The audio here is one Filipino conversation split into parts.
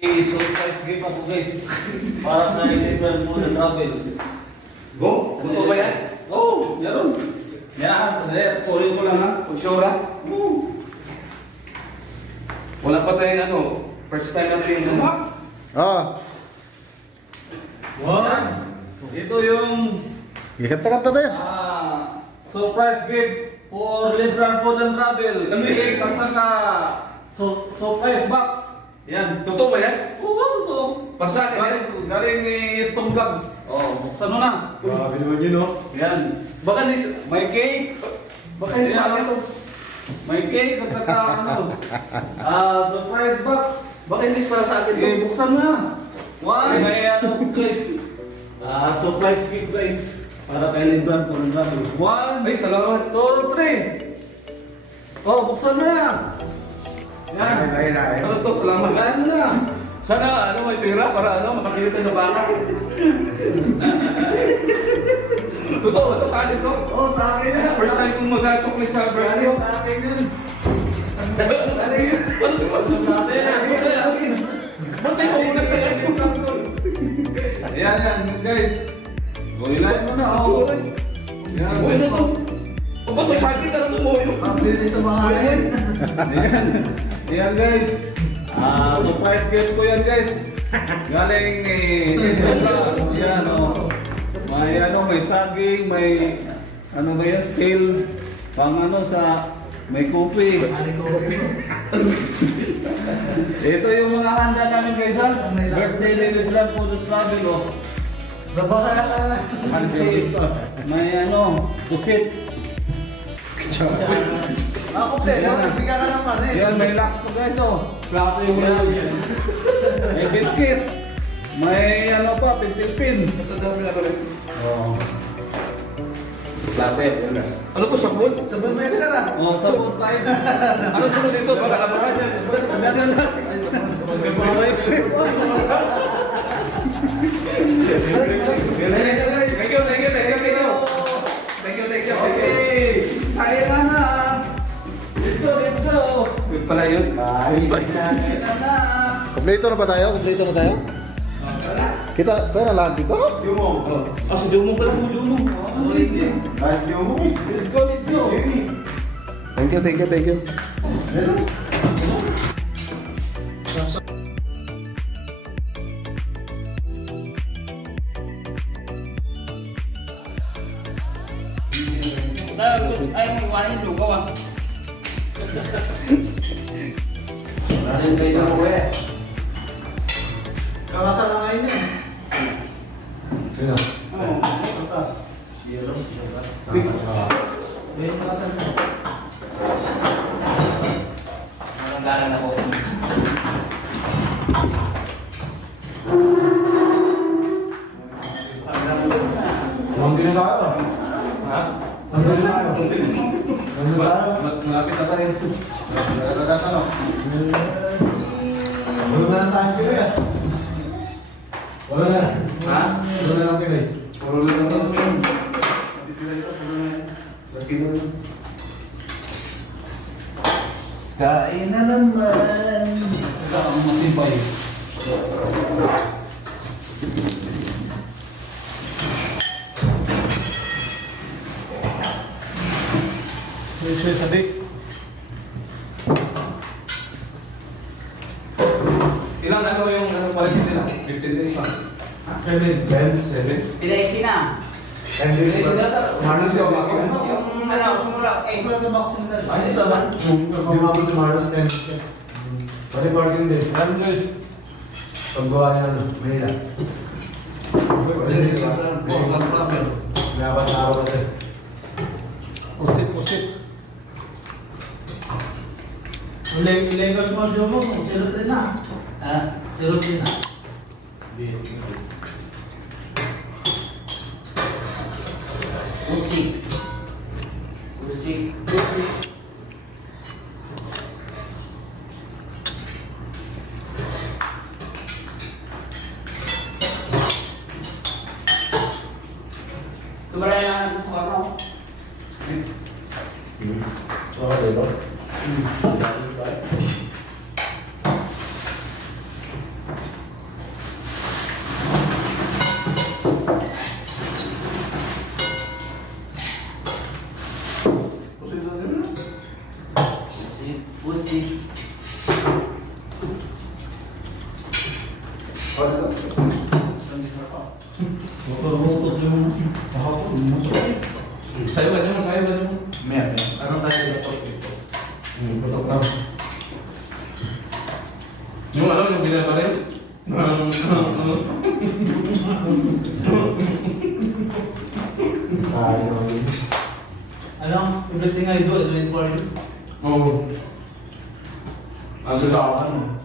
Surprise gift ako guys. Para kay Libran po ng travel. Go? Gusto ba yan? Oo, yaron. Yan, sandali. Puli ko lang ha. Sure ha? Wala pa tayong ano. First time natin yung box. Wow. Ito yung Kanta-kanta tayo. surprise gift for Libran po ng travel. Namigay at saka surprise box. Yan, totoo ba yan? Oo, totoo. Pasa akin galing ni Stone Vlogs. Buksan mo na. Grabe naman yun, no? Yan. Baka may cake. Baka hindi sa akin to. May cake at saka ano. Surprise box. Baka hindi para sa akin to. Buksan mo na. One. May ano guys. Surprise gift guys. Para kay Libran po ng travel. 1. Ay, salamat. 2, 3. Buksan mo na. Yan. Ano to? Salamat. Kaya mo na. Sana ano may pera para ano makakita ng baka. Totoo ba ito sa akin to? Oo, sa akin yan. First time kong mag-chocolate sa birthday. Sa akin yan. Ano yun? Ano to? Sa akin. Ba't tayo muna sa yan? Yan, guys. Ilayin mo na. Yan. Uy, ano to? O ba't may sabi ka na mo yun? Ito mga yan. Yan guys. Surprise gift ko yan guys. Galing ni Hassa. Yan may ano, may saging, may ano ba yan, steel. Pang ano sa may coffee. Ito yung mga handa namin guys ha. Birthday ni Libran po sa travel Sa baka na. may ano, pusit. Ako pre, nagbigyan ka naman eh. Yan, may lax po guys Plato yung yan. May biscuit. May ano pa, pintilpin. Ito daw pala ko rin. Plato yan. Ano po, sabon? Sabon na yan sir sabon tayo. Anong sunod dito? Baka labahan yan. Ganyan lang. Thank you. Kaya na. Let's go. Wait pala yun. Kompleto na ba tayo? Kita, pera lahat dito? Jumong. Si Jumong pala mo, Jumong. Let's go. Thank you. Ay, magwanan yung lugaw Narin kayo na uwi. Kakasal na ngayon yan. Sino? Zero. Eh, kakasal na. Maranggalan ako. Ang gano'n tayo? Ha? Ang gano'n tayo? Malapit na tayo. Nagkakadas ano? Wala na lang tayo pila yan. Wala na. Ha? Wala na lang pila eh. Puro lang naman. Pipila ito, puro na yan. Lagi mo lang. Kain na naman. Saka ang matibay. Sabi. Ilang ano yung policy nila? 15 days pa. 7. Pinaisi na. Manos yung makina. Yung simula. Wala na maximum na. Ano isa ba? Hindi mabot yung Marlos 10. Kasi parking din. Ano guys? Paggawa niya ng Manila. Dapat araw kasi. Pusit. Legos mo, Jomo, kung 0-3 na. 0-3 na. Usik. Tumaray na gusto ka mo. Sorry, no? Motor-motor yung Sayo ba naman? Sayo ba naman? Meron. Anong tayo laptop ito? Putok na. Yung alam yung ginagawa rin? Ano? Everything I do it for you. Oo. Ang sila ano?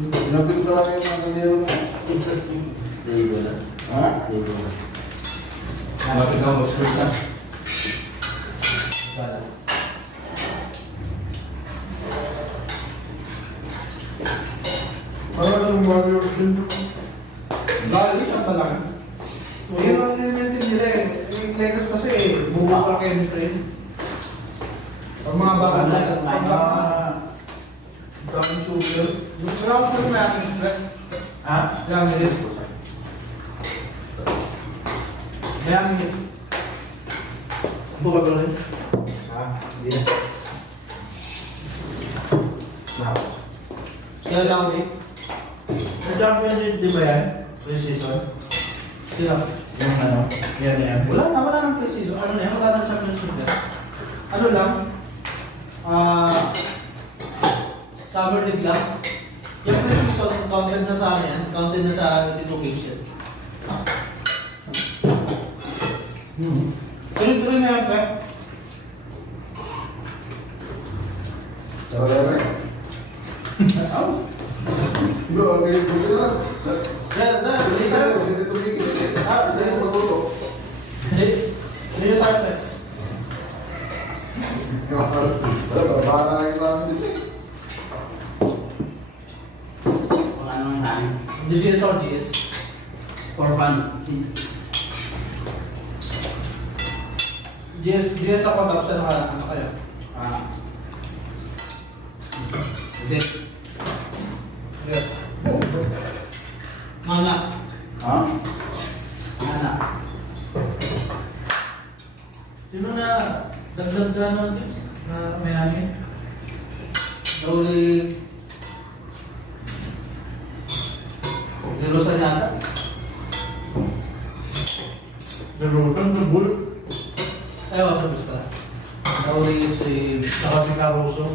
Pinapin ko lang yung mga kanila mo. Dito na. Ha? Dito na. Bakit ka boss Chris ha? Ano yung warrior din? Lalo siya talaga. Yun ang nilitin nila eh. Yung Lakers kasi bubuo ka chemistry. Pag mga bago na, pag daming sugar. Gusto lang sa mga aking ha? Kaya nilid. Kaya nilid. Buka ba rin? Ha? Hindi na. Kaya lang ulit. Championship, di ba yan? Pre-season? Sila. Yung ano? Yan na yan. Wala nang pre-season. Ano na yan? Wala nang championship yan. Ano lang? Summer league lang. Yung pre-season, counted na sa amin yan. Counted na sa education. Tuloy-tuloy na yan, pre. Bro, may buto na. Hindi tayo. Hindi magluto. Hindi tayo, pre. Wala, para kayo sa amin dito. Wala namang kain. GS or GS? For fun. GS ako tapos ano kayo? Kasi, Yes. Mana? ha? Ano? Sino na dagdag sa ano tips? Na mayami? Dauli. Nilusan yata. Narutan ng bull. Ayaw, sabis pala. Dauli si... Saka si Caruso.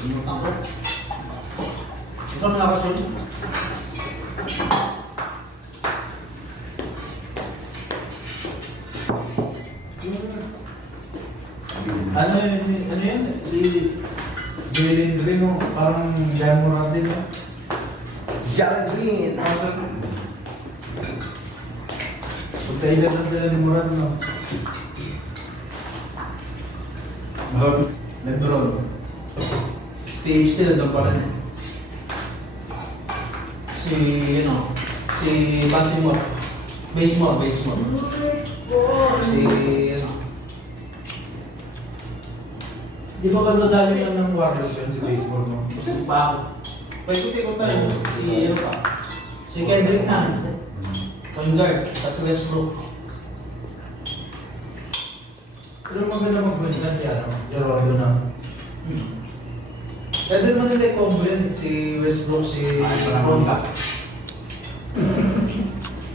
Inutang ko. Gusto mo nakasunod? Ano yun? Si Jalen Green, no? Parang Jan Morante, no? Jalen Green. Pagkailan lang sila ni Morante, no? Lebron. Stage still doon pa rin. Si Basimore. Basemore. Si Di ba kadadali lang ng Warriors yun si baseball, no? Gusto pa ako. Pwede ko tayo. Si Kendrick na. Point guard. Tapos Westbrook. Pero maganda mag-point guard yan, no? Gerardo na. Pwede naman nila i-combo yun. Si Westbrook, si Parang ka.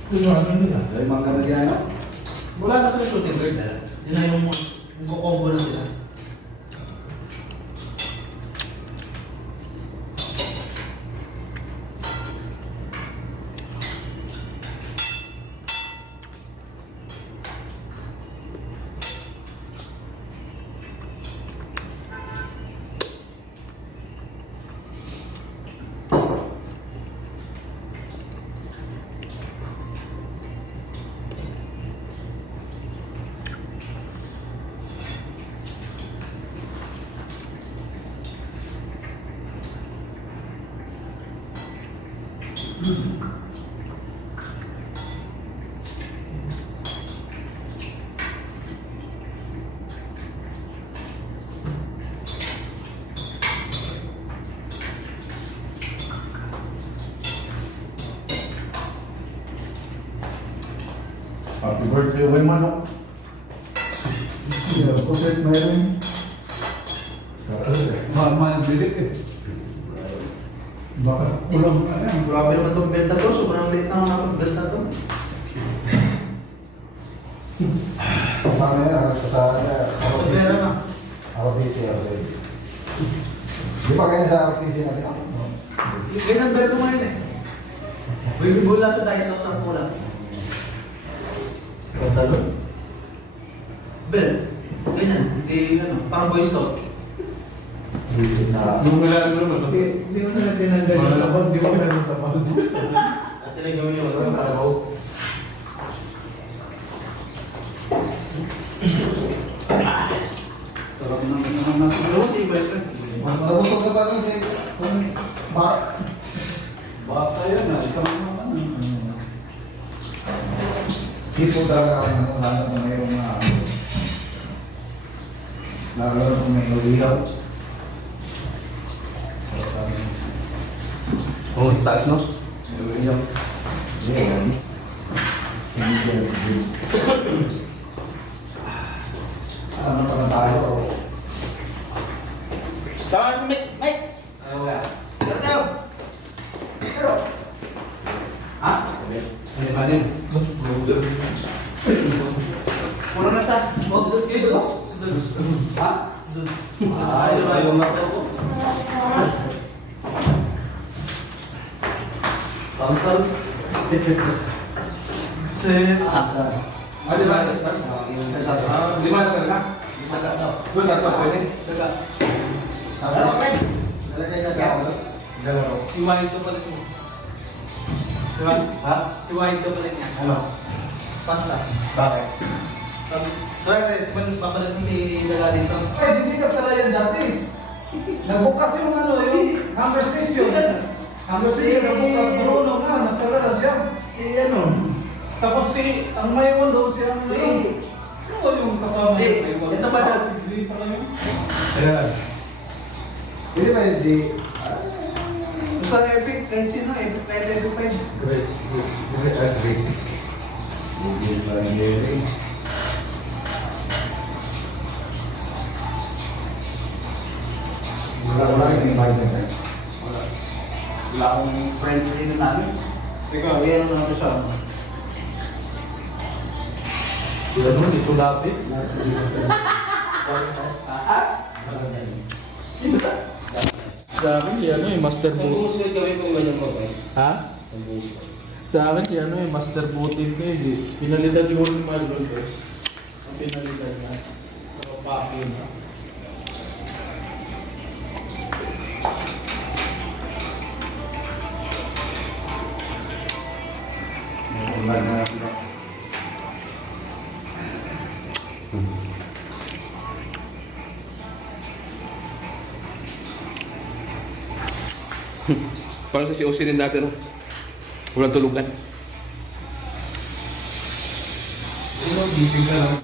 Sino ano nila? Dahil mga kanagyan. wala na sa shooting guard na. Yun na yung kukombo na sila. Happy birthday, way man, no? Yeah, puset mayroon. Mahal bilik eh. Baka ulam na yan. Grabe naman itong benta to. Sobrang liit naman akong benta to. Kasama yan, kasama niya. Sa pera na. RTC. Di pa kaya sa RTC natin ako? Ganyan belt ko ngayon eh. Bumibula sa Daiso sa kulang. Pantalo? Belt. Ganyan. Hindi ano. Parang boy scout. Nung wala mo naman. Hindi ko na tinanggal yung sabon, di ko na yung sabon. At tinagawin yung ano, kalabaw. Sarap naman naman natin. Pero hindi ba ito? Nabusog ka ba ito si... Bak? Baka yan na, isang naman. Seafood talaga ako ng hanap na mayroong mga... Lalo kung may ulihaw. Oh, taas no? Ulihaw. Yeah, Indian juice. Ano pa na tayo? Tama sa Mike. Mike! Ano ba? Tara tayo! Ha? Ano ba din? Puro na sa... Sidus? Ha? Ay, ayaw na to. Samsal. Set. Ah, di ba? Lima na talaga? Isa ka daw. Doon na to, pwede? Daga. Sabi ko, lalagay na sa ako. Dalawa. Si Wahid to pala mo. Diba? Ha? Si Wahid to pala niya. Ano? Pasta. Bakit? Sir, papalit mo si Daga dito. Ay, hindi ka sala yan dati. Nagbukas yung ano, yung number station. Number station, nagbukas. Bruno na, nasara na siya. Si ano? Tapos ang mayon doon siya. Ano yung kasama niya? Ito ba daw? Hindi pala yun. Ayan. Hindi ba yun si... Basta epic, kahit sino, epic, kahit epic 5. Great. Great. Hindi ba yun? Wala yung invite niya sa'yo. Wala akong friends dito namin. Ikaw, yan ang natin sa ano. Yan mo, dito dati. Sa akin si ano eh, master Sa boot. buhos ko gawin kung ganyan mo ba? Ha? Sa buhos ko. Sa akin si ano eh, master booting ko eh. Pinalitan siguro ng Marlon ko. Ang pinalitan niya. Vacuum. Invite na natin. Parang sa si Osi din dati, no? Walang tulugan. Sino gising ka lang?